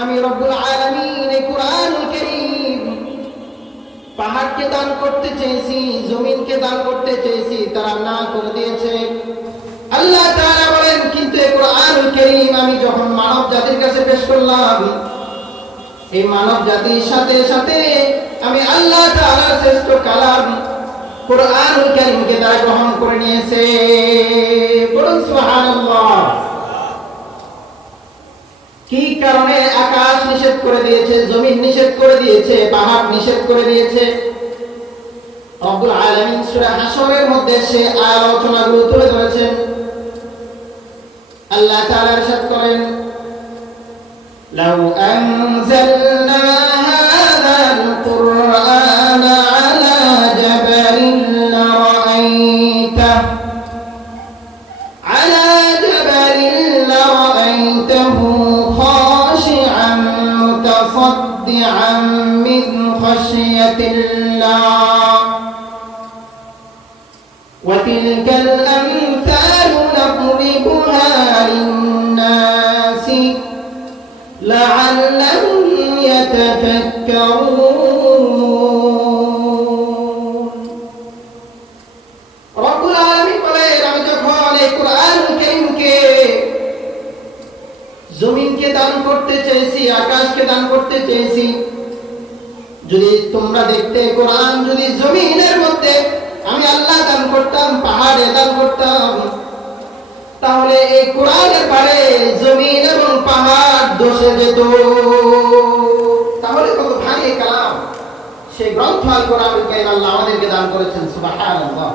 আমি রব্বুল আলামিন এই কুরআনুল কারীম পাহাড়কে দান করতে চেয়েছি, জমিনকে দান করতে চেয়েছি, তারা না করে দিয়েছে। আল্লাহ তাআলা বলেন, কিন্তু এই কুরআনুল কারীম আমি যখন মানব জাতির কাছে পেশ করলাম, এই মানব জাতির সাথে সাথে আমি আল্লাহ তাআলার শ্রেষ্ঠ কালাম কুরআনুল কারীমকে তারা গ্রহণ করে নিয়েছে। বলুন সুবহানাল্লাহ। কি কারণে আকাশ নিষেধ করে দিয়েছে, জমিন নিষেধ করে দিয়েছে, পাহাড় নিষেধ করে দিয়েছে? রব্বুল আলামিন সূরা হাশরের মধ্যে সে আলোচনাগুলো তুলে ধরেছেন। আল্লাহ তাআলা ইরশাদ করেন, লাউ আনজালনা হাযাল কুরআন আলা জাবালিন লারাআইতাহু متصدعا من خشية الله وتلك الأمثال نضربها للناس لعلهم يتفكرون। رب العالمين বলেন, আমি যখন এই কুরআনুল কারীমকে জমিনকে দান করতে চেয়েছি, আকাশকে দান করতে চেয়েছি, যদি তোমরা দেখতে কোরআন যদি জমিনের মধ্যে আমি আল্লাহ দান করতাম, পাহাড়ে দান করতাম, তাহলে এই কোরআনের পারে জমিন এবং পাহাড় দোষে যেত। তাহলে কত ভারী কালাম সেই গ্রন্থ আল কোরআনুল কারীম আল্লাহ আমাদেরকে দান করেছেন। সুবহানাল্লাহ।